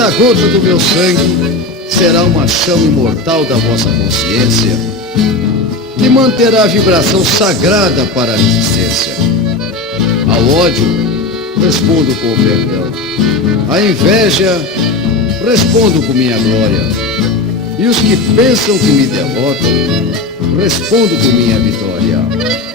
Cada gota do meu sangue será uma chama imortal da vossa consciência, que manterá a vibração sagrada para a resistência. Ao ódio, respondo com o perdão. À inveja, respondo com minha glória. E os que pensam que me derrotam, respondo com minha vitória.